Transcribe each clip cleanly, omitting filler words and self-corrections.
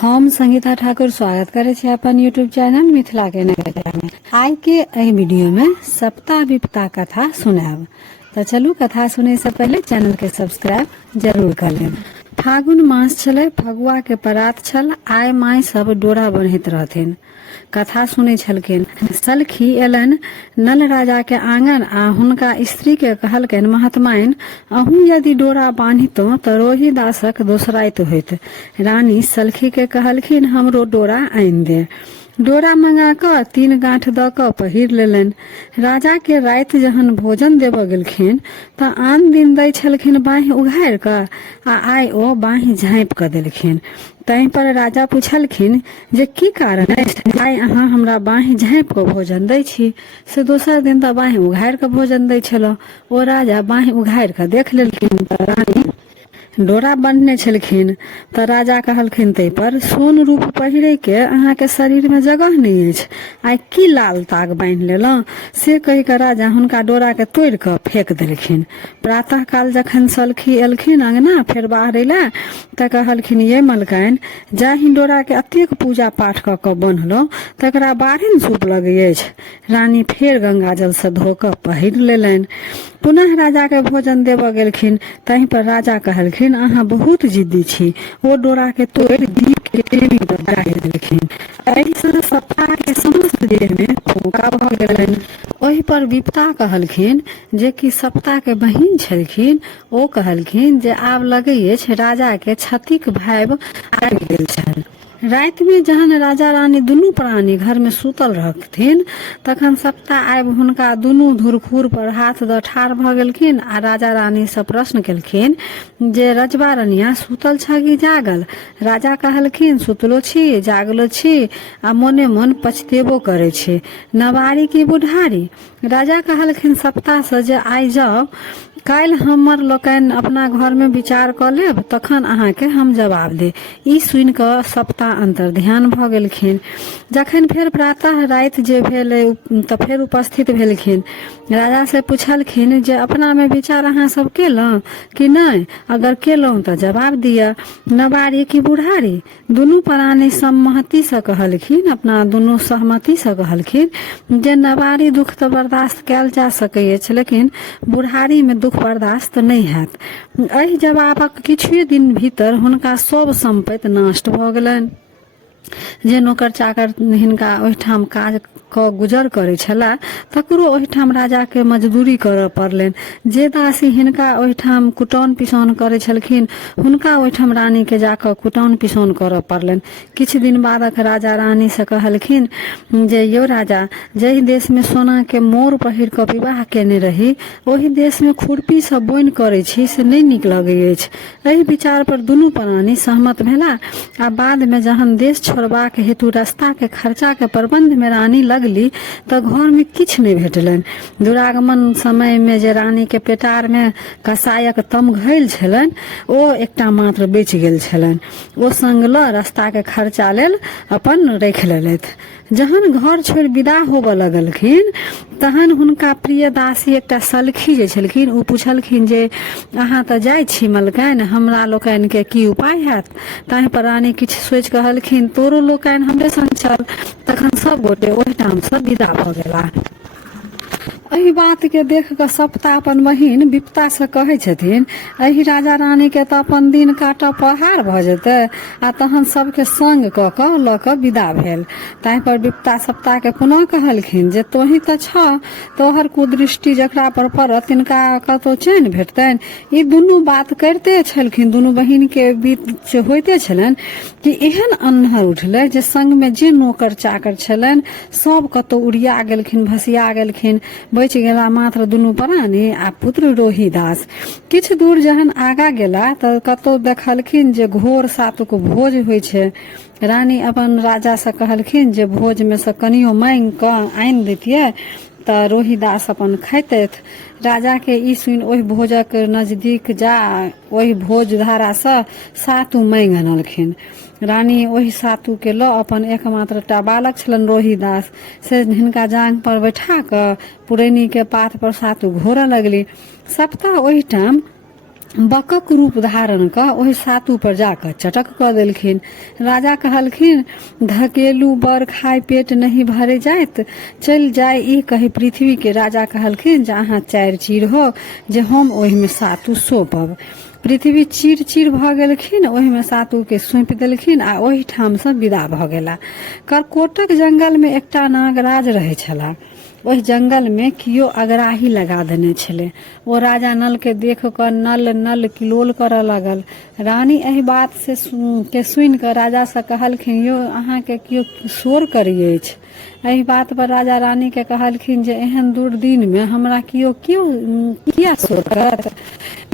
हम संगीता ठाकुर स्वागत करे छी अपन यूट्यूब चैनल मिथिला के नगरिया में। आइ के एहि वीडियो में सप्ताह विपता कथा सुनाब। तो चलू कथा सुने से पहले चैनल के सब्सक्राइब जरूर कर लेब। फागुन मास छले, फगुआ के परात छल। आइ माय सब डोरा बन्हैत रहथिन, कथा सुनै छलखिन। सलखी एलन नल राजा के आंगन आ हुनका स्त्री के कहलकनि, महात्माइन अहूँ यदि डोरा बान्हितों तो रोहिदासक दोसराइत होइत। रानी सलखी के कहलखिन, हमरो डोरा आनि दे। डोरा मंगा क 3 गांठ द क पहिर लेलनि। राजा के राति जहन भोजन देब गेलखिन त आन दिन दै छलखिन बाँहि उघारि क, आ आइ ओ बाँहि झाँपि क देलखिन। तै पर राजा पूछलखिन जे की कारण अछि, आइ अहाँ हमरा बाँहि झाँपि क भोजन दै छी, से दोसर दिन त बाँहि उघारि क भोजन दै छलहुँ। ओ राजा बाँहि उघारि क देख लेलखिन त रानी डोरा बन्हने छलखिन। त राजा कहलखिन, तै पर सोन रूप पहिरे के अहाँ के शरीर में जगह नहीं अछि, आइ की लाल ताग बान्हि लेलहुँ। से कहि क राजा हुनका डोरा के तोड़ि क फेंक देलखिन। प्रातः काल जखन सलखी एलखिन अंगना फेर बाहर ला त कहलखिन, ये मलकाइन जाहि डोरा के अतेक पूजा पाठ क क बन्हलहुँ तकरा बारहन सूप लगै अछि। रानी फेर गंगा जल से धो क पहिर लेलनि। पुनः राजा के भोजन देब गेलखिन। तहि पर राजा कहलखिन, अहाँ बहुत जिद्दी छी। ओ डोरा के तोड़ि दीप के टेमी पर डालि देलखिन। एहि सँ सप्ताह के समस्त देह में फौका भ गेलनि। ओहि पर विपता कहलखिन, जे कि सप्ताह के बहिन छलखिन, ओ कहलखिन जे आब लगै अछि राजा के छतिक भाइब आबि गेल छल। राति में जहन राजा रानी दुनू प्राणी घर में सुतल रहथिन, तखन सप्ताह आबि हुनका दुनू धुरखुर पर हाथ द ठाढ़ भ गेलखिन आ राजा रानी से प्रश्न केलखिन जे रजबा रनिया सुतल छ कि जागल। राजा कहलखिन, सुतलो छी, जागलो छी, आ मोने मन पछतेबो करे छी, नवारी की बुढ़ारी। राजा कहलखिन सप्ताह से जे आइ जाओ, काल्हि हमर लोकनि अपना घर में विचार क लेब, तखन अहाँ के हम जवाब दे। ई सुनि क सप्ताह अंतर ध्यान भ गेलखिन। जखन फेर प्रातः राति जे भेल त फेर उपस्थित भेलखिन। राजा से पूछलखिन जे अपना में विचार अहाँ सब केलहुँ कि नहीं, अगर केलहुँ त जवाब दिया। नवारी की बुढ़ारी दुनू प्राणी सम्मति से कहलखिन, अपना दुनू सहमति से कहलखिन जे नवारी दुख तो बर्दाश्त कैल जा सकै अछि, लेकिन बुढ़ारी में दुख बर्दाश्त नहीं हैत। एहि जवाबक किछुए दिन भीतर हुनका सब संपत्ति नष्ट भ गेलनि। जे नौकर चाकर हिनका ओहिठाम काज क गुजर करे छला, तकरो ओहिठाम राजा के मजदूरी करऽ पड़लनि। जे दासी हिनका ओहिठाम कुटौन पिसौन करे छलखिन, हुनका ओहिठाम रानी के जाकर कुटौन पिसौन करऽ पड़लनि। किछु दिन बादक राजा रानी से कहलखिन जे यो राजा, जहि देश में सोना के मोर पहिर क विवाह केने रही, ओहि देश में खुरपी से बोनि करे छी से नहीं नीक लगै अछि। एहि विचार पर दुनू प्राणी सहमत भेला। आ बाद में जहन देश छोड़बाक हेतु रास्ता के खर्चा के प्रबंध में रानी लगली त घर में किछ नहीं भेटलनि। दुरागमन समय में जे रानी के पेटार में कसायक तम घैल छलनि, ओ एकटा मात्र बेच गेल छलनि। ओ संग ल रास्ता के खर्चा लेल अपन रखि लेलथि। जहन घर छोड़ विदा होबऽ लगलखिन, तहन हुनका प्रिय दासी एकटा सलखी जे छलखिन, ओ पूछलखिन जे अहाँ त जाय छी मलकाइन, हमरा लोकनि के की उपाय हैत। ताहि पर रानी किछु सोचि कहलखिन, तोरो लोकनि हमरे संग चल। तखन सब गोटे ओहिठाम से विदा भ गेला। एहि बात के देख क सप्ताह अपन बहिन विपता से कहे छथिन, एहि राजा रानी के त अपन दिन काटऽ पहाड़ भ जेतै। आ तहन सबके संग क क ल क विदा भेल। ताहि पर विपता सप्ताह के पुनः कहलखिन जे तोही त छ, तोहर कुदृष्टि जकरा पर पड़त तिनका कतौ चैन भेटतनि। ई दुनू बात करते छलखिन, दुनू बहिन के बीच होइते छलनि कि एहन अन्हर उठलै जे संग में जे नौकर चाकर छलनि सब कतौ उड़िया गेलखिन, भसिया गेलखिन। बच गेला मात्र दुनू प्राणी आ पुत्र रोहिदास। किछु दूर जहन आगा गेला त कतौ देखलखिन जे घोर सातुक भोज होइ छै। रानी अपन राजा से कहलखिन जे भोज में से कनियो मांगि क आनि दैतियै त रोहिदास अपन खैतथि। राजा के ई सुनि ओहि भोजक नजदीक जा ओहि भोज धारा से सातु मांगि आनलखिन। रानी ओहि सातु के ल अपन एकमात्र टा बालक छलन रोहिदास, से हिनका जांग पर बैठा क पुरैनी के पात पर सातु घोरऽ लगली। सप्ताह ओहिठाम बकक रूप धारण क ओहि सातू पर जाकर चटक क देलखिन। राजा कहलखिन, धकेलू बर खाय पेट नहीं भरे जाइत, चल जाय ई कही पृथ्वी के राजा कहलखिन जे अहाँ 4 चीर हो जे हम ओहि में सातू सौंपब। पृथ्वी चीर चीर भ गेलखिन, ओहि में सातू के सौंप देलखिन आ ओहि ठाम से विदा भ गेला। करकोटक जंगल में एकटा नागराज रहे छला। ओहि जंगल में कियो अगराही लगा देने छले। वो राजा नल के देख कर नल नल किलोल करऽ लगल। रानी एहि बात से सुनि कऽ राजा से कहलखिन, यो अहाँ के कियो शोर करी अछि। एहि बात पर राजा रानी के कहलखिन जे एहन दुर्दिन में हमरा किया शोर करत।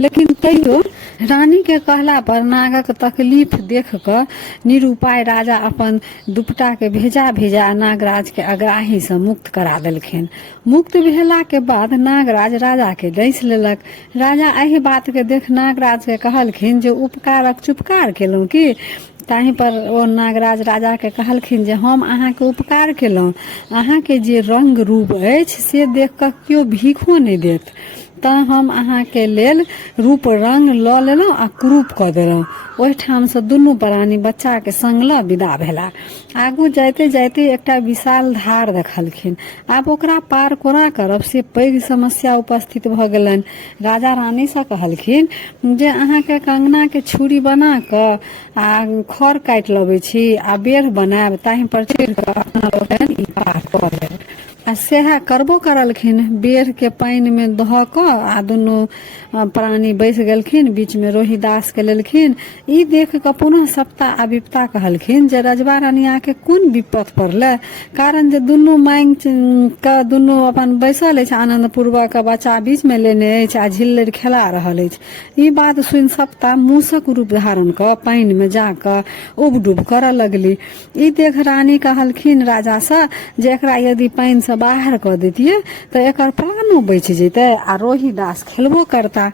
लेकिन तैयो रानी के कहला पर नागक तकलीफ देख कर निरुपाय राजा अपन दुपटा के भेजा नागराज के अगराही से मुक्त करा देलखिन। मुक्त भेला के बाद नागराज राजा के डैस लेलक। राजा एहि बात के देख नागराज के कहलखिन जे उपकारक चुपकार केलहुं की। ताहि पर ओ नागराज राजा के कहलखिन जे हम अहाँ के उपकार केलहुं, अहाँ के जे रंग रूप अछि से देख कऽ कियो भीखो नहि देत, तऽ हम अहाँ के लेल रूप रंग लऽ लेलहुँ आ क्रूप कऽ देलहुँ। ओहिठाम से दुनू प्राणी बच्चा के संग लऽ विदा भेला। आगू जाइते जाइते एकटा विशाल धार देखलखिन। आब ओकरा पार कोना करब से पैघ समस्या उपस्थित भऽ गेलनि। राजा रानी से कहलखिन जे अहाँ के कंगना के छुरी बना कऽ आ खर काटि लबै छी आ बेढ़ बनायब, ताहि पर चढ़ि कऽ अपना लोकनि ई पार कऽ लेब। आ सेहा करबो करलखिन। बेढ़ के पानि में दह कऽ आ दुनू प्राणी बैस गेलखिन, बीच में रोहिदास के लेलखिन। ई देख कऽ पुनः सप्ता आ विपता कहलखिन जे रजबा रानिया के कोन विपत पड़ले, कारण जे दुनू मांग के दुनू अपन बैसल अछि आनंद पूर्वक, बच्चा बीच में लेने अछि आ झिल्लर खेला रहल अछि। ई बात सुनि सप्ता मूसक रूप धारण कऽ पानि में जाकर उब डूब करऽ लगली। ई देख रानी कहलखिन राजा से जे एकरा यदि पानि से बाहर कऽ देतियै तऽ एकर प्राणो बचि जैते आ रोहिदास खेलबो करता।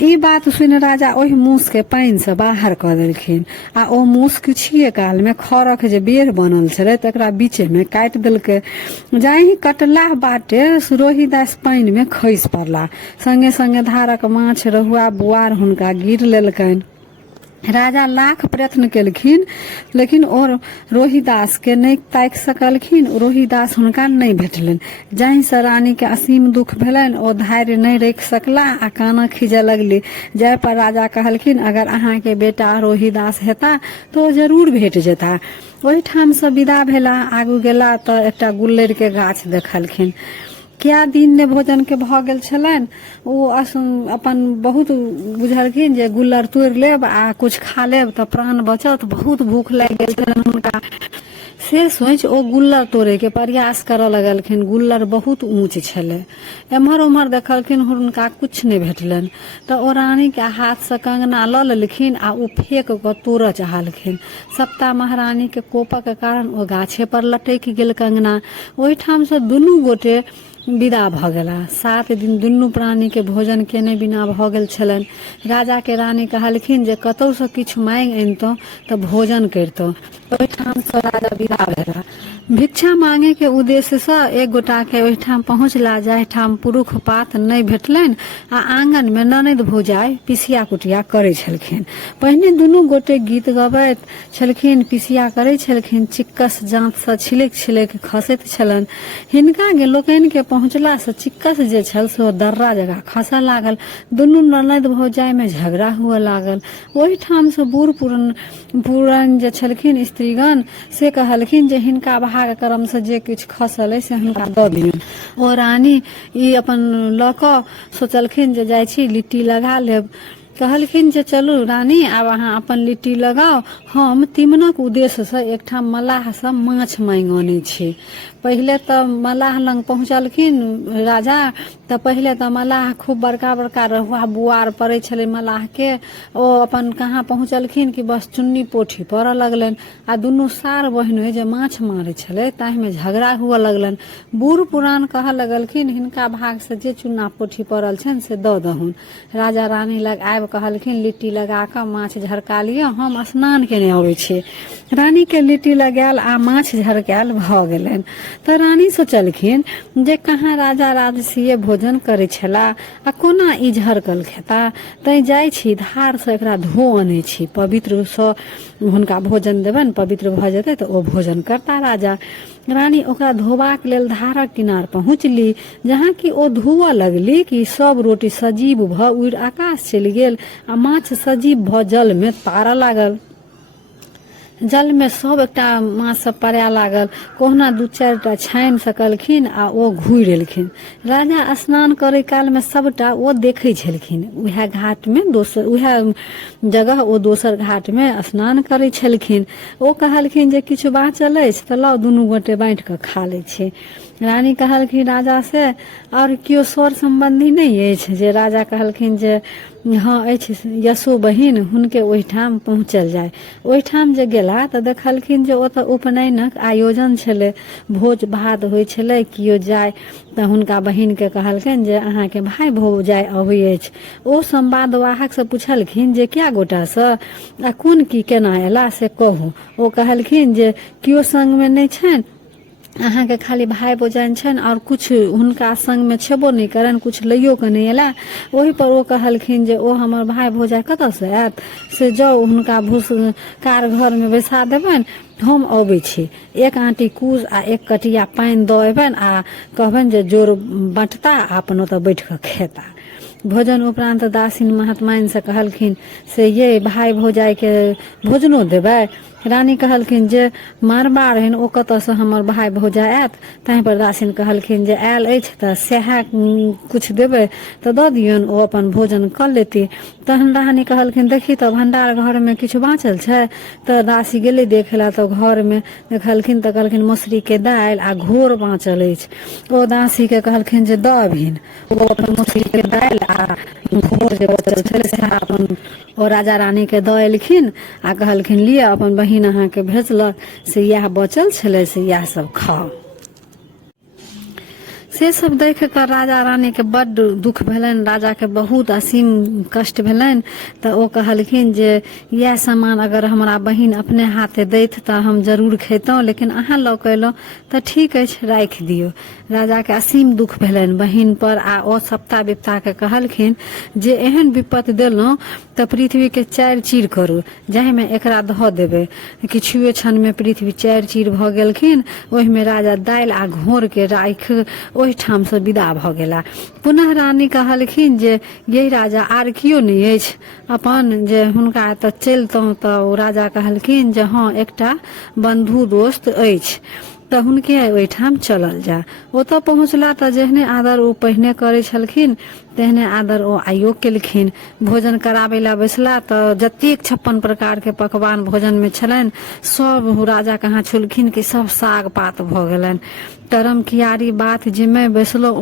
ई बात सुनि राजा ओहि मूस के पानि से बाहर कऽ देलखिन आ ओ मूस किछुए काल में खरक जे बेढ़ बनल छलै तकरा बीचे में काटि देलकै। जाहि कटला बाटे रोहिदास पानि में खसि पड़ला। संगे संगे धारक माछ, रहुआ, बुआर हुनका गिर लेलकनि। राजा लाख प्रयत्न केलखिन लेकिन ओ रोहिदास के नहीं ताकि सकलखिन। रोहिदास हुनका नहीं भेटलनि, जाहि से रानी के असीम दुख भेलनि। ओ धैर्य नहीं रख सकला आ कानऽ खींचऽ लगली। जय पर राजा कहलखिन, अगर अहाँ के बेटा रोहिदास हेता तो जरूर भेट जेता। ओहि ठाम से विदा भेला। आगू गेला तऽ एकटा गुल्लरि के गाछ देखलखिन। क्या दिन ने भोजन के भ गेल छलनि। ओ अपन बहुत बुझलखिन जे गुल्लर तोड़ि लेब आ कुछ खा लेब तऽ प्राण बचत। बहुत भूख लागि गेल छलनि हुनका। से सोचि ओ गुल्लर तोड़े के प्रयास करऽ लगलखिन। गुल्लर बहुत ऊंच छलै। एम्हर उम्हर देखलखिन, हुनका कुछ नहीं भेटलनि। तऽ ओ रानी के हाथ से कंगना लऽ लेलखिन आ ओ फेंक कऽ तोड़ऽ चाहलखिन। सप्ता महारानी के कोपक कारण ओ गाछे पर लटकि गेल कंगना। ओहिठाम से दुनू गोटे विदा भऽ गेला। 7 दिन दुनू प्राणी के भोजन केने बिना भऽ गेल छलनि। राजा के रानी कहलखिन जे कतौ से किछु मांगि अनितौं तऽ भोजन करितौं। ओहिठाम से राजा विदा भेला। भिक्षा मांगे के उद्देश्य से एक गोटा के ओहिठाम पहुंचला, जाहिठाम पुरुष पात नहीं भेटलनि आ आंगन में ननद भौजाई पिसिया कुटिया करे छलखिन। पहिने दुनू गोटे गीत गबैत छलखिन, पिसिया करे छलखिन। चिक्कस जांत से छिलैक छिलैक खसैत छलनि। हिनका के लोकनि के पहुंचला से चिक्कस जे छल से दर्रा जगह खसऽ लागल। दुनू ननद भौजाई में झगड़ा हुआ लागल। ओहि ठाम से बूढ़ पुरान जे छलखिन स्त्रीगण से कहलखिन जे हिनका भाग कर्म से जे किछु खसल है से हुनका दऽ दियौन। ओ रानी ई अपन लऽ कऽ सोचलखिन जे जाइ छी लिट्टी लगा लेब। कहलखिन जे चलू रानी, आब अहाँ अपन लिट्टी लगाओ, हम तीमनक उद्देश्य से एकठाम मलाह से माछ मांगि आनै छी। पहिले तऽ मलाह लंग पहुंचलखिन राजा तऽ पहिले तऽ मलाह खूब बड़का बड़का रहुआ बुआर पड़े छले मलाह के। ओ अपन कहाँ पहुंचलखिन कि बस चुन्नी पोठी पड़ऽ लगलनि आ दुनू सार बहिन जे माछ मारे छले ताहि में झगड़ा हुआ लगलनि। बूढ़ पुरान कहऽ लगलखिन हिनका भाग से जे चुन्ना पोठी पड़ल छनि से दऽ दहुन। राजा रानी लग आबि कहलखिन लिट्टी लगा कऽ माछ झरका लिअ, हम स्नान केने अबै छी। रानी के लिट्टी लगायल आ माछ झरकायल भ गेलनि। तऽ रानी सोचलखिन जे कहाँ राजा राजसीय भोजन करे छला आ कोना ई झरकल खेता। तैं जाइ छी धार से एकरा धो अनै छी, पवित्र सँ हुनका भोजन देबनि, पवित्र भऽ जेतै तऽ ओ भोजन करता राजा। रानी ओकरा धोबाक लेल धारक किनार पहुँचली, जहाँ कि ओ धोअ लगली कि सब रोटी सजीव भऽ उड़ि आकाश चलि गेल आ माछ सजीव भऽ जल में तारऽ लागल। जल में सब एकटा माछ सब पड़य लागल। कोहना 2-4 टा छानि सकलखिन आ ओ घुरि एलखिन। राजा स्नान करे काल में सबटा ओ देखे छलखिन। उएह घाट में उएह जगह ओ दोसर घाट में स्नान करे छलखिन। ओ कहलखिन जे किछु बाँचल अछि तऽ लाउ दुनू गोटे बाँटि कऽ खा लै छी। रानी कहलखिन राजा से और कियो सर संबंधी नहीं अछि। जे राजा कहलखिन जे हाँ अछि, यशो बहिन, हुनके ओहिठाम पहुँचल जाय। ओहिठाम जे गेला तऽ देखलखिन जे ओतऽ उपनयनक आयोजन छलै, भोज भात होइ छलै। कियो जाय तऽ हुनका बहिन के कहलखिन जे अहाँ के भाई भौजाई अबै अछि। ओ संवादवाहक से पूछलखिन जे क्या गोटा से आ कोन की केना एला से कहू। ओ कहलखिन जे कियो संग में नहीं छनि, अहाँ के खाली भाई भौजाई छनि और कुछ हुनका संग में छेबो नहीं करन, कुछ लइयो के नहीं एला। ओही पर ओ कहलखिन जे ओ हमर भाई भौजाई कतऽ से आयत, से जाउ हुनका कार घर में बैसा देबनि, हम अबै छी। एक आंटी कूश आ एक कटिया पानि दऽ एबनि आ कहबनि जे जोर बंटता आ अपन ओतऽ बैठ कऽ खेता। भोजन उपरांत दासिन महात्माइन से कहलखिन से ये भाई भौजाई के भोजनो देबै। रानी कहलखिन जे मारबा रहन ओ कतऽ से हमर भाई भौजाई आयत। तहीं पर दासिन कहलखिन जे आयल अछि तऽ सएह कुछ देबै तऽ दऽ दियौन, ओ अपन भोजन कऽ लेती। तहन रानी कहलखिन देखी तऽ भंडार घर में किछु बाँचल छै। तऽ दासी गेलै देखे ला तऽ घर में देखलखिन तऽ कहलखिन मौसरी के दालि आ घोर बाँचल अछि। ओ दासी के कहलखिन जे दऽ अबहिन। ओ अपन मौसरी के दालि आ घोर जे बचल छलै से अपन ओ राजा रानी के दऽ एलखिन आ कहलखिन लिअ अपन बहिन अहाँ के भेजलक से इएह बचल छलै से इएह सब खाओ। से सब देख कर राजा रानी के बड्ड दुख भेलनि, राजा के बहुत असीम कष्ट भेलनि। तऽ ओ कहलखिन जे यह सामान अगर हमरा बहिन अपने हाथे दैत तऽ हम जरूर खैतौं, लेकिन अहाँ लऽ के एलौं तऽ ठीक अछि राखि दियौ। राजा के असीम दुख भेलनि बहिन पर आ ओ सप्ता विपता के कहलखिन जे एहन विपत देलौं तऽ पृथ्वी के 4 चीर करू, जाहि में एकरा धऽ देबै। किछुए क्षण में पृथ्वी 4 चीर भऽ गेलखिन। ओहि में राजा दालि आ घोर के राखि ओहिठाम से विदा भऽ गेला। पुनः रानी कहलखिन जे ये राजा आर कियो नहीं अछि अपन जे हुनका तऽ चलितौं। तऽ ओ राजा कहलखिन जे हाँ एकटा बंधु दोस्त अछि तऽ हुनके ओहिठाम चलल जा। ओतऽ पहुँचला तऽ जेहने आदर ओ पहिने करे छलखिन तेहने आदर ओ आइयो केलखिन। भोजन कराबे ला बैसला तऽ जतेक 56 प्रकार के पकवान भोजन में छलनि सब राजा कहाँ छुलखिन कि सब साग पात भऽ गेलनि। तरम कियारी बात जिम्मे बैसलो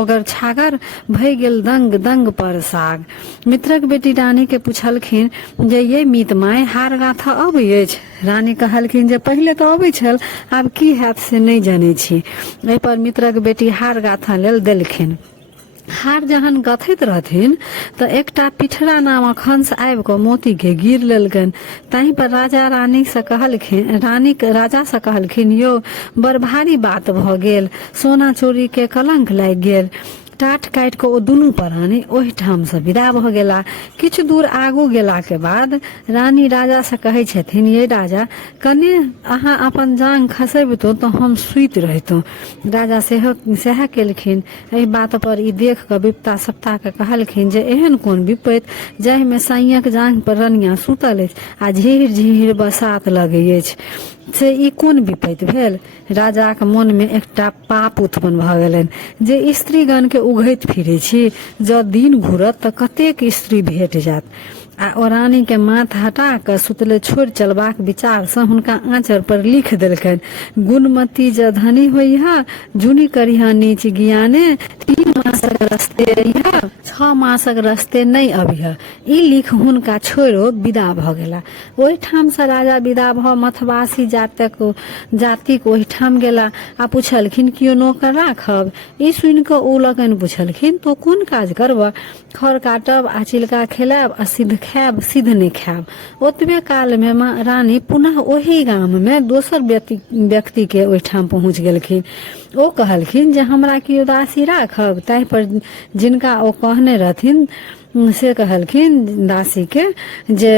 ओगर छागर भय गेल दंग दंग पर साग। मित्रक बेटी रानी के पूछलखिन जे ये मीत माय हार गाथा अबै अछि। रानी कहलखिन जे पहिले तऽ अबै छल, आब की हैत से नहीं जानै छी। एहि पर मित्रक बेटी हार गाथा लेल देलखिन। हार जहन गथैत रहथिन तऽ एकटा पिठरा नामक हंस आबि कऽ मोती के गिर लेलकनि। ताहि पर राजा रानी से कहलखिन, रानी राजा से कहलखिन यौ बड़ भारी बात भऽ गेल, सोना चोरी के कलंक लागि गेल। टाट काटि कऽ ओ दुनू प्राणी ओहिठाम से विदा भऽ गेला। किछु दूर आगू गेला के बाद रानी राजा से कहै छथिन ये राजा कने अहाँ अपन जांग खसेबतौ तऽ हम सुति रहितौं। राजा सेह केलखिन। एहि बात पर ई देख कऽ विपता सप्ता के कहलखिन जे एहन कोन विपति जाहि में साइयक जांग पर रनिया सुतल अछि आ झिहिर झिहिर बसात लगै अछि, से ई कोन विपति भेल। राजा के मन में एकटा पाप उत्पन्न भऽ गेलनि जे स्त्रीगण के उघैत फिरै छी, जँ दिन घुरत तऽ कतेक स्त्री भेट जायत। आ ओ रानी के माथ हटा कऽ सुतले छोड़ि चलबाक विचार से हुनका आंचर पर लिख देलकनि गुणमती ज धनी होइहा, जुनी करिहा नीच ज्ञाने, 3 मासक रस्ते रहिहा, 6 मासक रस्ते नहीं अबिहा। ई लिख हुनका छोड़ो विदा भऽ गेला। ओहिठाम से राजा विदा भऽ मथवासी जातिक ओहिठाम गेला आ पूछलखिन कियो नौकर राखब। ई सुनि कऽ ओ लोकनि पूछलखिन तो कोन काज करब। खर काटब आ चिलका खेलाब आ सिद्ध खायब सिद्ध नहीं खायब। ओतबे काल में माँ रानी पुनः ओही गाम में दोसर व्यक्ति के ओहिठाम पहुँच गेलखिन। ओ कहलखिन जे हमरा की उदासी राखब, ताहि पर जिनका ओ कहने रहथिन से कहलखिन दासी के जे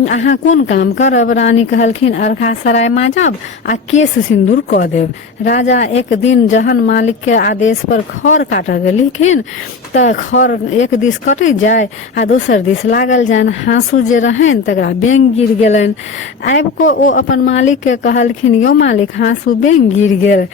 अहाँ कोन काम करब। रानी कहलखिन अर्घा सराय माजब आ केश सिंदूर कऽ देब। राजा एक दिन जहन मालिक के आदेश पर खर काटऽ गेलखिन तऽ खर एक दिस कटै जाय आ दोसर दिस लागल जान हाँसू जे रहनि तकरा बेंग गिर गेलनि। आबि कऽ ओ अपन मालिक के कहलखिन यौ मालिक हाँसू बेंग गिर गेल।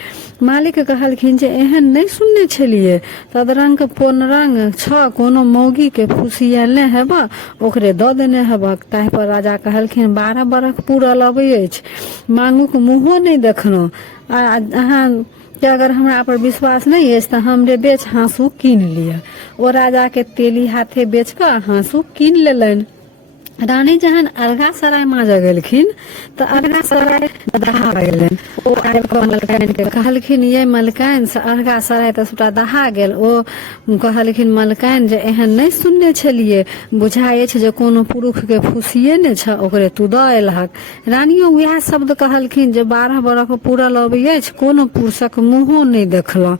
मालिक कहलखिन जे एहन नहीं सुनने छलिए, तदरंग पोनरंग छ कोनो मौगी के फुसियेलने हेबा ओकरे दऽ देने हेबक। ताहि पर राजा कहलखिन 12 बरख पूरल अबै अछि, मांगुक मुँहो नहीं देखलहुँ। अहाँ कि अगर हमरा पर विश्वास नहीं है तो हमरे बेच हाँसू कीन लिया। ओ राजा के तेली हाथे बेच कर हाँसू कीन लेलनि। रानी जहन अर्घा सराय माजऽ गेलखिन तऽ अर्घा सराय दहा गेलनि। ओ आबि कऽ मलकाइन के कहलखिन ये मलकाइन से अर्घा सराय तऽ सबटा दहा गेल। ओ कहलखिन मलकाइन जे एहन नहीं सुनने छलिए, बुझाइ अछि जे कोनो पुरुष के फुसिए ने छ ओकरे तू दऽ एलहक। रानियो वएह शब्द कहलखिन जे 12 बरख पूरल अबै अछि, कोनो पुरुषक मुँहो नहीं देखलहुँ।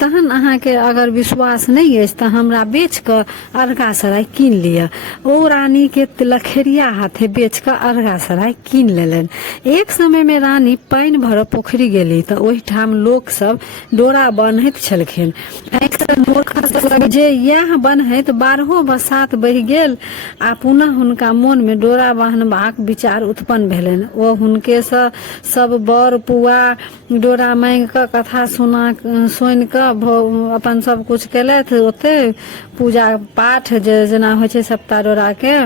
तहन अहाँके अगर विश्वास नहीं अछि तऽ हमरा बेच कऽ अर्घा सराय कीन लिअ। ओ रानी के लखेरिया हाथे बेच कर अर्घा सराय कीन लेलनि। एक समय में रानी पानि भरऽ पोखरी गेली तऽ ओहिठाम लोक सब डोरा बान्हैत छलखिन। जे यह बान्हैत 12 बरसात बहि गेल आ पुनः हुनका मोन में डोरा बान्हबाक विचार उत्पन्न भेलनि। ओ हुनके सँ सब बर पुआ डोरा मांगि कऽ कथा सुनि कऽ अपन सब कुछ केलथि। ओते पूजा पाठ जेना होइ छै सप्ताह डोरा के।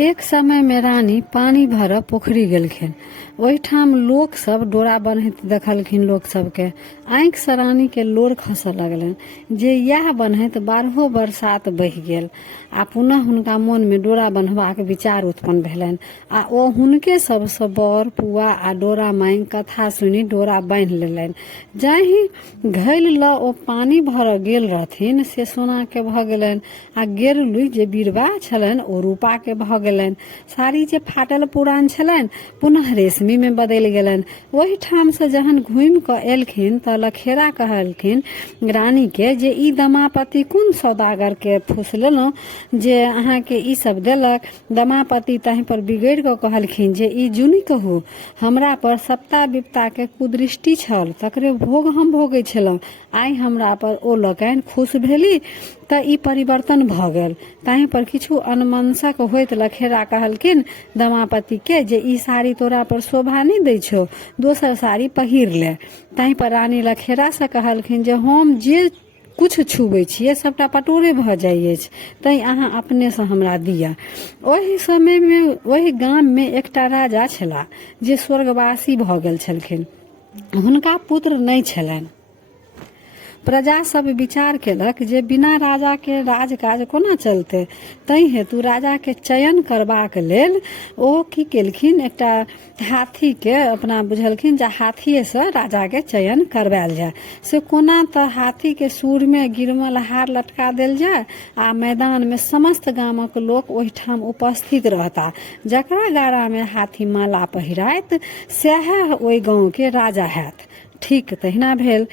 एक समय में रानी पानी भरऽ पोखरी गेलखिन। ओहिठाम लोक सब डोरा बान्हैत देखलखिन। लोक सबके आँखि से रानी के लोर खसऽ लगलनि जे यह बान्हैत 12 बरसात बहि गेल आ पुनः हुनका मोन में डोरा बान्हबाक विचार उत्पन्न भेलनि। आ ओ हुनके सबसँ बर पुआ आ डोरा मांगि कथा सुनि डोरा बान्हि लेलनि। जाहि घैल ल ओ पानी भरऽ गेल रहथिन से सोना के भऽ गेलनि आ गेरुली जे बीरबा छलनि ओ रूपा के भऽ गेलनि। साड़ी जे फाटल पुरान छलनि पुनः रेशमी में बदलि गेलनि। ओहि ठाम से जहन घूमि कऽ एलखिन तऽ लखेरा कहलखिन रानी के जे ई दमापति कोन सौदागर के फूस लेलहुँ जे अहाँ के ई सब देलक। दमापति ताहि पर बिगड़ि कऽ कहलखिन जे ई जुनि कहू, हमरा पर सप्ताह विपता के कुदृष्टि छल तकरे भोग हम भोगै छलहुँ। आइ हमरा पर ओ लोकनि खुश भेली तऽ ई परिवर्तन भऽ गेल। ताहि पर किछु अनमनसक होइत लखेरा कहलखिन दमापति के जे ई साड़ी तोरा पर शोभा नहीं दै छौ, दोसर साड़ी पहिर ले। ताहि पर रानी लखेरा से कहलखिन जे हम जे कुछ छुबै छियै सबटा पटोरे भऽ जाइ अछि, तैं अहाँ अपने से हमरा दिया। ओहि समय में ओहि गाम में एकटा राजा छलाह जे स्वर्गवासी भऽ गेल छलखिन। हुनका पुत्र नहीं छलनि। प्रजा सब विचार केलक जे बिना राजा के राजकाज कोना चलते। तै हेतु राजा के चयन करबाक लेल ओ की केलखिन, एकटा हाथी के अपना बुझलखिन जे हाथिये से राजा के चयन करवायल जाय। से कोना तऽ हाथी के सूर में गिरमल हार लटका देल जाय आ मैदान में समस्त गामक लोक ओहिठाम उपस्थित रहता। जकरा गाड़ा में हाथी माला पहिराइत सएह ओहि गाँव के राजा हैत। ठीक तहिना भेल।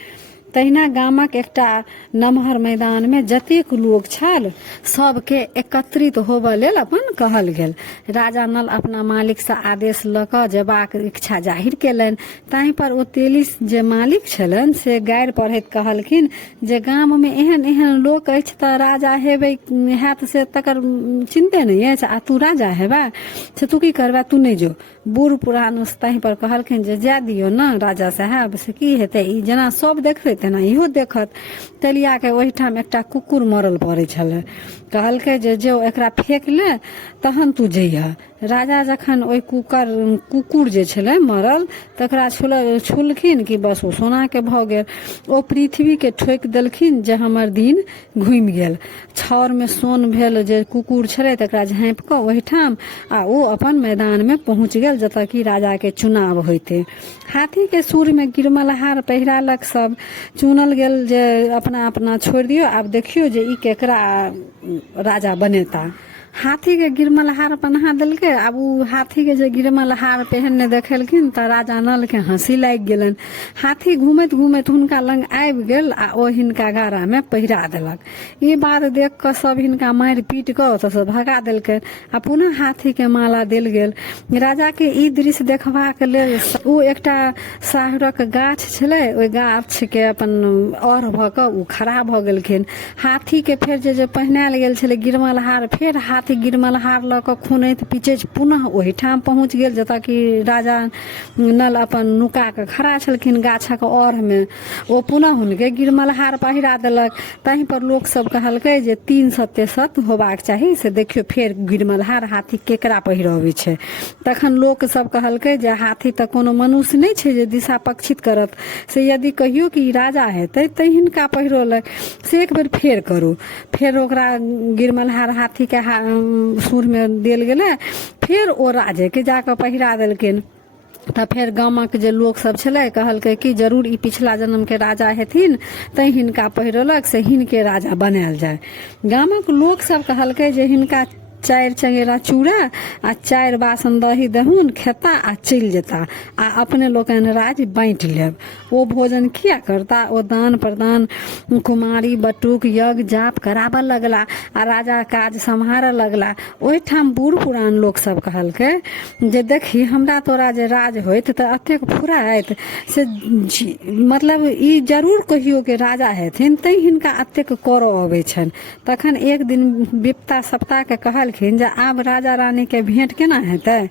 तहिना गामक एकटा नमहर मैदान में जतेक लोक छल सबके एकत्रित होबऽ लेल अपन कहल गेल। राजा नल अपना मालिक से आदेश लऽ कऽ जेबाक इच्छा जाहिर केलनि। ताहि पर ओ तेली जे मालिक छलनि से गारि पढ़ैत कहलखिन जे गाम में एहन एहन लोक अछि तऽ राजा हेबै हैत से तकर चिन्ते नहीं अछि आ तू राजा हेबा से तू की करबा, तू नहीं जो। बूढ़ पुरान ताहि पर कहलखिन जे जाय दियौ न राजा साहब, से की हेतै, ई जेना सब देखतै तेना इहो देखत। तेलिया के ओहिठाम एकटा कुकुर मरल पड़े छले। कहलकै जे जो एकरा फेंक ले तहन तू जइह। राजा जखन ओहि कुकुर जे छलै मरल तकरा छुलखिन कि बस ओ सोनाके भऽ गेल। ओ पृथ्वीके ठोकि देलखिन जे हमर दिन घुमि गेल। छाउरमे सोन भेल जे कुकुर छलै तकरा झाँपि कऽ ओहिठाम आ ओ अपन मैदानमे पहुँच गेल जतऽ कि राजाके चुनाव होइते। हाथीके सूरमे गिरमलहार पहिरालक सब, चुनल गेल जे अपना अपना छोड़ि दियौ, आब देखियौ जे ई केकरा राजा बनेता। हाथी के गिरमलहार पहना देलकै। अब उ हाथी के जे गिरमलहार पहनने देखेलखिन तऽ राजा नल के हंसी लागि गेलन। हाथी घूमैत घूमैत हुनका लग आबि गेल आ ओ हिनका गारा में पहिरा देलक। ई बात देख कऽ सब हिनका मारि पीट कऽ ओतऽ से भगा देलकै आ पुनः हाथी के माला देल गेल। राजा के ई दृश्य देखबाक लेल ओ एकटा साहुरक गाछ छलै, ओहि गाछ के अपन और भऽ कऽ उ खड़ा भऽ गेलखिन। हाथी के फेर जे पहिनायल गेल छलै गिरमलहार, फेर हाथी गिरमलहार लऽ कऽ खुनैत पीचैत पुनः ओहिठाम पहुँच गेल जतऽ कि राजा नल अपन नुका कऽ खड़ा छलखिन गाछक और में। ओ पुनः हुनके गिरमलहार पहिरा देलक। तहीं पर लोक सब कहलकै जे 3 सत्य सत्य होबाक चाही, से देखियो फेर गिरमलहार हाथी केकरा पहिरबै छै। तखन लोक सब कहलकै जे हाथी तऽ कोनो मनुष्य नहीं छै जे दिशा पक्षित करत, से यदि कहियो कि राजा हेतै तऽ हिनका पहिरोलक, से एक बेर फेर करू। फेर ओकरा गिरमलहार हाथी के सूर में देल गेलै, फेर ओ राजे के जाकर पहिरा देलखिन। तऽ फेर गामक जे लोक सब छलै कहलकै कि जरूर ई पिछला जन्म के राजा हेथिन, तैं हिनका पहिरलक से हिनके राजा बनायल जाय। गामक लोक सब कहलकै जे हिनका 4 चंगेरा चूड़ा आ 4 बासन दही दहुन खेता आ चलि जेता आ अपने लोकनि राज बांटि लेब। ओ भोजन किया करता, ओ दान प्रदान कुमारी बटुक यज्ञ जाप कराबऽ लगला आ राजा काज सम्हारऽ लगला। ओहिठाम बूढ़ पुरान लोक सब कहलकै जे देखी हमरा तोरा जे राज होइत तऽ अतेक फुराइत से मतलब ई जरूर कहियो के राजा हेथिन, तैं हिनका अतेक करऽ अबै छनि। तखन एक दिन विप्ता सप्ता के कहलखिन जे आब राजा रानी के भेंट केना हेतै।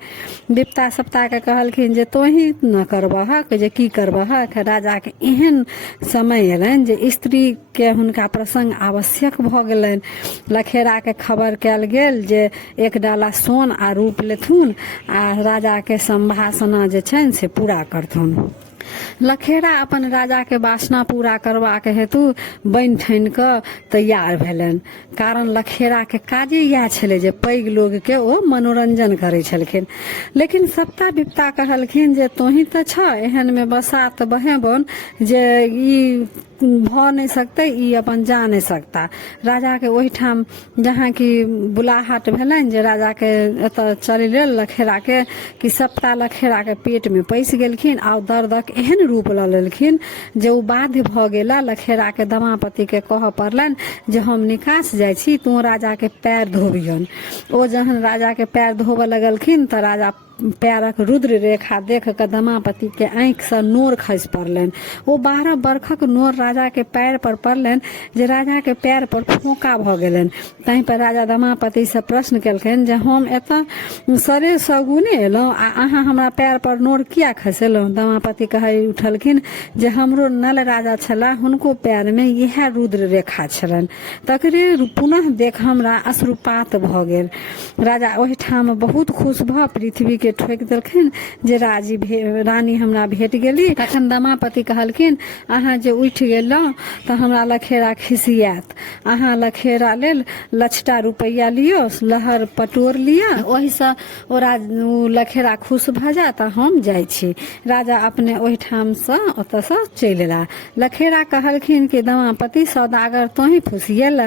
विप्ता सप्ता के कहलखिन जे तोही न करबहक, जे की करबहक। राजा के एहन समय एलनि जे स्त्री के हुनका प्रसंग आवश्यक भऽ गेलनि। लखेरा के खबर कयल गेल जे एक डाला सोन आ रूप लेथुन आ राजा के संभाषणा जे छनि से पूरा करथुन। लखेरा अपन राजा के वासना पूरा करबाक हेतु बनि ठानि कऽ तैयार भेलनि। कारण लखेरा के काजे इएह छलै जे पैघ लोग के ओ मनोरंजन करै छलखिन। लेकिन सप्ता विप्ता कहलखिन जे तोही तऽ छ एहन में बसात बहेबन जे ई भऽ नहीं सकते, ई अपन जा नहीं सकता। राजा के ओहिठाम जहाँ की बुलाहट भेलनि जे राजा के एतऽ चलि लेल लखेरा के, कि सप्ता लखेरा के पेट में पैसि गेलखिन आ दर्दक एहन रूप लऽ लेलखिन जे ओ बाध्य भऽ गेला। लखेरा के दमापति के कहऽ पड़लनि जे हम निकास जाइ छी, तू राजा के पैर धोबियन। ओ जहन राजा के पैर धोबऽ लगलखिन तऽ राजा पैरक रुद्र रेखा देख कऽ दमापति के आंखि से नोर खसि पड़लनि। ओ 12 बरखक नोर राजा के पैर पर पड़लनि जे राजा के पैर पर फोका भऽ गेलनि। तहीं पर राजा दमापति से प्रश्न केलखिन जे हम एतऽ सरे सगुने एलहुँ आ अहाँ हमरा पैर पर नोर किया खसेलहुँ। दमापति कहे उठलखिन जे हमरो नल राजा छला, हुनको पैर में इएह रुद्र रेखा छलनि, तकरे पुनः देख हमरा अश्रुपात भऽ गेल। राजा ओहिठाम बहुत खुश भऽ पृथ्वी के ठोकि देलखिन जे रानी हमरा भेट गेली। तखन दमापति कहलखिन अहाँ जे उठि गेलहुँ तऽ हमरा लखेरा खिसियात, अहाँ लखेरा लेल लछटा रुपैया लियो, लहर पटोर लिया, ओहिसँ ओ लखेरा खुश भऽ जात आ हम जाइ छी। राजा अपने ओहिठाम से ओतऽ से चलि एला। लखेरा कहलखिन कि दमापति सौदागर तोही फुसियल,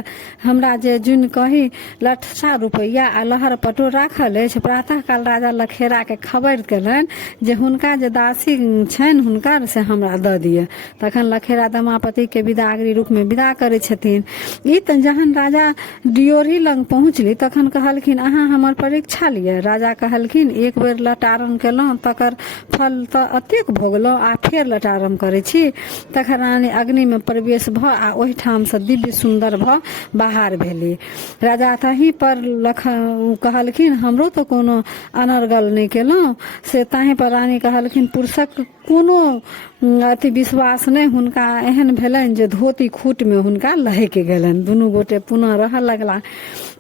हमरा जे जुन कही लछटा रुपैया आ लहर पटोर राखल अछि। प्रातः काल राजा लखेरा के खबर केलनि जे हुनका जे दासी छनि हुनका से हमरा दऽ दिअ। तखन लखेरा दमापति के विदागरी रूप में विदा करे छथिन। ई तऽ जहन राजा डियोरी लग पहुँचली तखन कहलखिन अहाँ हमर परीक्षा लिअ। राजा कहलखिन एक बेर लटारम केलहुँ तकर फल तऽ अतेक भोगलहुँ आ फेर लटारम करे छी। तखन रानी अग्नि में प्रवेश भऽ आ ओहिठाम से दिव्य सुंदर भऽ बाहर भेली। राजा तहीं पर कहलखिन हमरो तो कोनो अनर्गल नहीं केलहुँ से। ताहीं पर रानी कहलखिन पुरुषक कोनो अति विश्वास नहीं हुनका एहन भेलनि जे धोती खूट में हुनका लहक गेलनि। दुनू गोटे पुनः रहऽ लगला।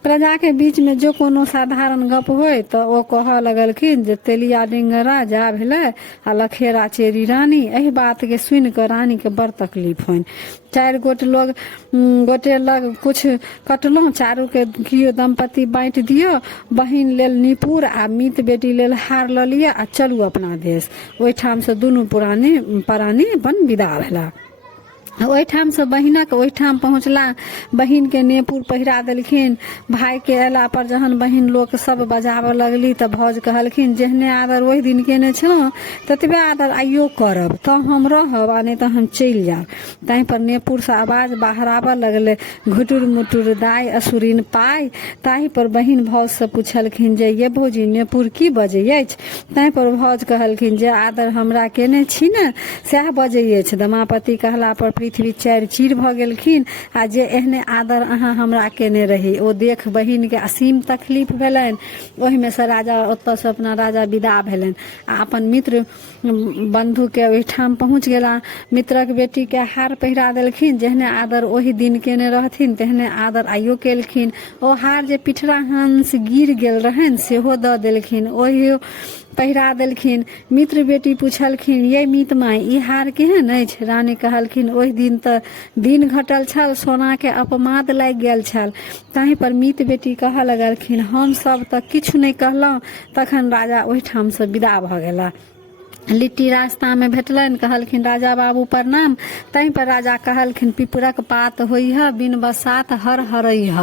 प्रजा के बीच में जो कोनो साधारण गप होय तो ओ कहऽ लगलखिन जे तेलिया डिंगरा जा भेलै आ लखेरा चेरी रानी। एहि बात के सुनि कऽ रानी के बड़ तकलीफ होइन। 4 गोटे लग कुछ कटलहुँ, चारू के कियो दंपति बाँटि दियो। बहिन लेल निपुर आ मीत बेटी लेल हार लऽ लिअ आ चलू अपना देश। ओहिठाम से दुनू प्राणी अपन विदा भेला। ओहिठाम से बहिनक ओहिठाम पहुँचला। बहिन के नेपुर पहिरा देलखिन। भाई के अयला पर जहन बहिन लोक सब बजाबऽ लगली तऽ भौज कहलखिन जेहने आदर ओहि दिन केने छलहुँ ततबे आदर आइयो करब, तऽ हम रहब आ नहि तऽ हम चलि जायब। ताहि पर नेपुर से आवाज बाहर आबऽ लगले, घुटुर मुटुर दाय असुरिन पाय। ताहि पर बहिन भौज से पूछलखिन जे ये भौजी नेपुर की बजै अछि। ताहि पर भौज कहलखिन जे आदर हमरा केने छी ने सएह बजै अछि। दमापति कहला पर पृथ्वी 4 चीर भऽ गेलखिन आ जे एहने आदर अहाँ हमरा केने रही। ओ देख बहिन के असीम तकलीफ भेलनि। ओहि में से राजा ओतऽ से अपना राजा विदा भेलनि आ अपन मित्र बंधु के ओहिठाम पहुँच गेला। मित्रक बेटी के हार पहिरा देलखिन। जेहने आदर ओहि दिन केने रहथिन तेहने आदर आइयो केलखिन। ओ हार जे पिठरा हंस गिर गेल रहनि सेहो दऽ देलखिन, ओहि पहिरा देलखिन। मित्र बेटी पूछलखिन ये मीत माय ई हार केहन अछि। रानी कहलखिन ओहि दिन तऽ दिन घटल छल, सोना के अपमाद लागि गेल छल। ताहि पर मीत बेटी कहऽ लगलखिन हम सब तऽ किछु नहि कहलहुँ। तखन राजा ओहिठाम से विदा भऽ गेला। लिट्टी रास्ता में भेटलनि, कहलखिन राजा बाबू प्रणाम। ताहि पर राजा कहलखिन पिपरक पात होइह बिन बसात हर हरइह।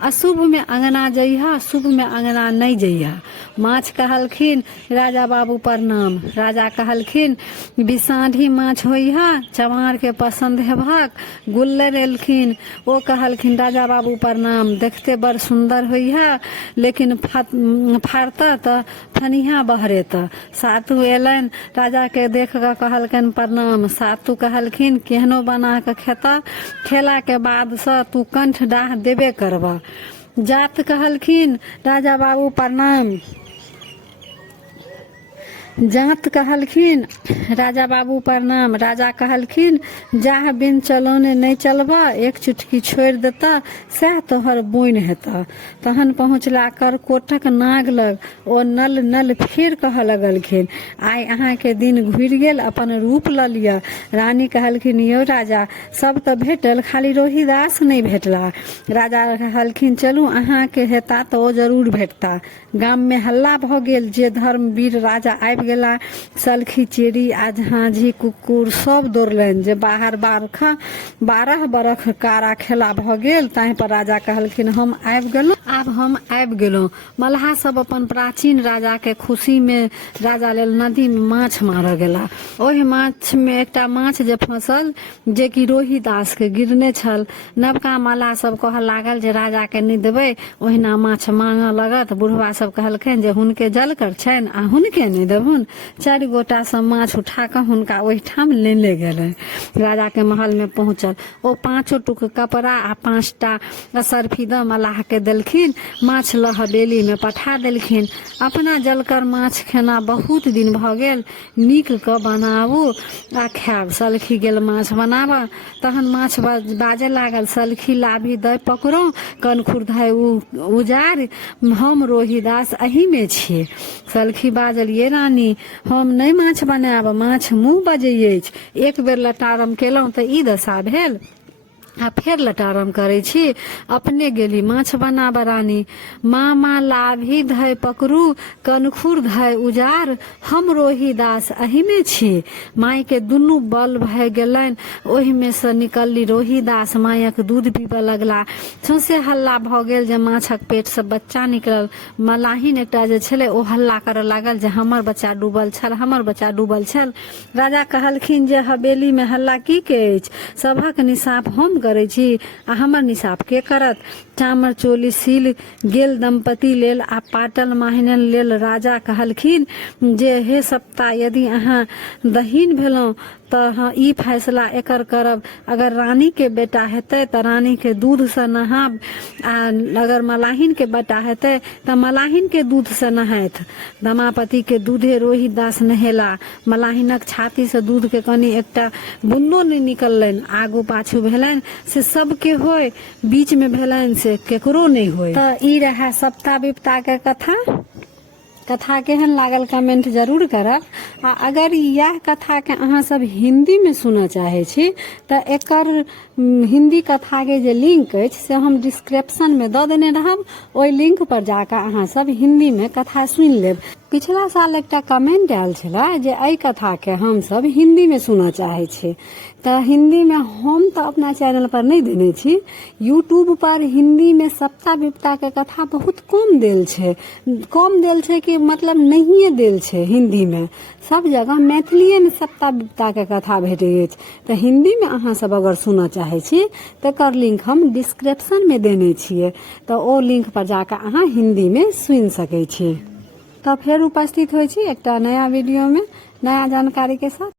अशुभ में अंगना जइह, शुभ में अंगना नहीं जइह। माछ कहलखिन राजा बाबू प्रणाम। राजा कहलखिन बिसाढ़ी माछ होइह, चमार के पसंद हेबाक। गुल्लर एलखिन, ओ कहलखिन राजा बाबू प्रणाम। देखते बड़ सुंदर होइह, लेकिन फाड़त तऽ फनिहा बहरेत। सातु एलनि, राजा के देख कऽ कहलखिन प्रणाम। सातु कहलखिन केहनो बना कऽ खेला के बाद से तू कंठ डाह देबे करबा। जात कहलखिन राजा बाबू प्रणाम। जात कहलखिन राजा बाबू प्रणाम। राजा कहलखिन जाह बिन चलौने नहीं चलबा, एक चुटकी छोड़ देता सह तोहर बोइन हेता। तहन पहुँचला करकोटक नाग लग। ओ नल नल फेर कहऽ लगलखिन आइ अहाँ के दिन घुरि गेल, अपन रूप लऽ लिअ। रानी कहलखिन यौ राजा सब तऽ भेटल, खाली रोहिदास नहीं भेटला। राजा कहलखिन चलू अहाँ के हेता तऽ ओ जरूर भेटता। गाम में हल्ला भऽ गेल जे धर्मवीर राजा आबि गेला। सलखी चेरी आ झांझी कुकुर सब दौड़लनि जे 12 बरख कारा खेला भऽ गेल। ताहि पर राजा कहलखिन हम आबि गेलहुँ, आब हम आबि गेलहुँ। मल्लाह सब अपन प्राचीन राजा के खुशी में राजा लेल नदी में माछ मारऽ गेला। ओहि माछ में एकटा माछ जे फंसल जे कि रोहिदास के गिरने छल। नवका मल्लाह सब कहऽ लागल जे राजा के नहि देबै, ओहिना माछ मांगऽ लगत। बुढ़वा सब कहलखिन जे हुनके जलकर छनि आ हुनके नहीं देबुन। 4 गोटा सब माछ उठा कऽ हुनका ओहिठाम लेने गेलै। राजा के महल में पहुँचल, ओ 5 टुक कपड़ा आ 5टा असरफी दऽ मल्लाह के देलखिन। माछ लऽ हवेली में पठा देलखिन। अपना जलकर माछ खेना बहुत दिन भऽ गेल, नीक कऽ बनाबू आ खायब। सलखी गेल माछ बनाबऽ, तहन माछ बाजे लागल सलखी लाभी दय पकड़ो, कनखुर धय उजार, हम रोहिदास एही में छियै। सलखी बाजल ये रानी हम नहीं माछ बनायब, माछ मुँह बजै अछि। एक बेर लटारम केलहुँ तऽ ई दशा भेल, आ फेर लटारम करे छी। अपने गेली माछ बनाबऽ रानी। मामा लाभी धय पकड़ू, कनखुर धय उजार, हम रोहिदास एही में छी। माय के दुनू बल भय गेलनि। ओहि में से निकलली रोहिदास मायक दूध पीबऽ लगला। सौंसे हल्ला भऽ गेल जे माछक पेट से बच्चा निकलल। मलाहिन एकटा जे छलै ओ हल्ला करऽ लागल जे हमर बच्चा डूबल छल, हमर बच्चा डूबल छल। राजा कहलखिन जे हवेली में हल्ला की के अछि, सभक निसाफ हम करै छी आ हमर निसाफ के करत। चामर चोली सील गेल दंपति लेल आ पाटल माहिनन लेल राजा कहलखिन जे हे सप्ता यदि अहाँ दहीन भेलहुँ तो हाँ ई फैसला एकर करब, अगर रानी के बेटा हेतै तो रानी के दूध से नहाब, आ अगर मलाहिन के बेटा हेतै तो मलाहिन के दूध से नहाइत। दमापति के दूधे रोहित दास नहेला, मलाहिनक छाती से दूध के कनी एकटा बुंदो नहीं निकललनि, आगू पाछू भेलनि से सबके होय, बीच में भेलनि से केकरो नहीं होय। तो ई रहा सप्ता विपता के कथा केहन लागल कमेंट जरूर करब। आ अगर यह कथा के अहाँ सब हिंदी में सुनऽ चाहे छी तो एकर हिंदी कथा के जे लिंक अछि से हम डिस्क्रिप्शन में दऽ देने रहब, ओहि लिंक पर जाकर अहाँ सब हिंदी में कथा सुनि लेब। पिछला साल एकटा कमेंट आयल छलै जे एहि कथा के हम सब हिंदी में सुनऽ चाहे छी, तो हिंदी में हम तो अपना चैनल पर नहीं देने छी, यूट्यूब पर हिंदी में सप्ता विपता के कथा बहुत कम देल छै कि मतलब नहिए देल छै हिंदी में, सब जगह मैथिलीए में सप्ता विपता के कथा भेटै अछि। तो हिंदी में अहाँ सब अगर सुनऽ चाहे छी तो एकर लिंक हम डिस्क्रिप्शन में देने छियै, तो ओ लिंक पर जाकर अहाँ हिंदी में सुनि सकै छी। तो फिर उपस्थित होइ छी एकटा नया वीडियो में नया जानकारी के साथ।